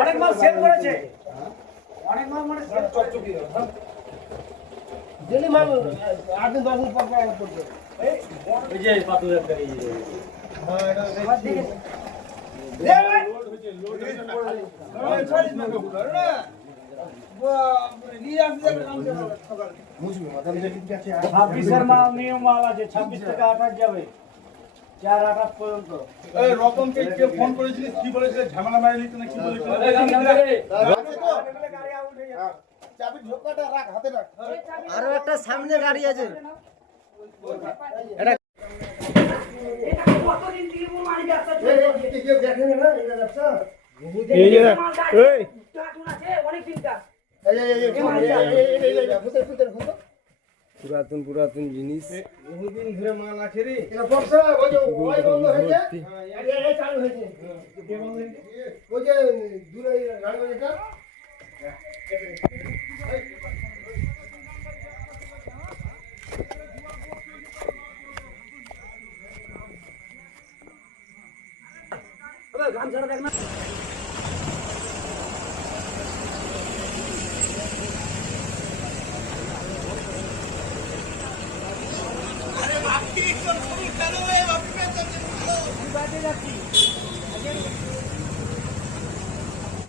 অনেক মাল সেট করেছে, অনেক মাল মানে চকচকি ডেলি মাল 8 দিন 10 দিন পর পড়ছে। এই যে পাতুলের গাড়ি হ্যাঁ এটা দেখি দে ভাই লোড হয়েছে লোড হয়েছে না 40 না পুরো না নিয়ে আসতে যাবে কাম করে সকালে মুছবে মাথা দিয়ে ঠিক আছে 26 এর মাল নিয়ম মাল আছে 26 থেকে 28 যাবে 4-28 পর্যন্ত। এই রতনকে কে ফোন করেছিল কি বলেছিল ঝামেলা মারি নিতে না কি বলেছিল গাড়ি আউট হয়ে যাবে চাবি ঢোকাটা রাখ হাতে রাখ আরো একটা সামনে গাড়ি আছে এটা কতদিন থেকে মারি যাচ্ছে এই কেউ দেখেন না এটা ব্যবসা এই যে এই টাটুন আছে অনেক দিনটা পুরাতন জিনিস বহুদিন ধরে মাল আছে রে এটা বক্সা ওই যে ওই বন্ধ হয়েছে এই চালু হয়েছে কে বন্ধ হয়েছে ওই যে দূরে রাজবাড়িটা গান ছাড়া দেখ না আরে বাকি কোন কেন রে বাকি পেছনে বাজে যাচ্ছি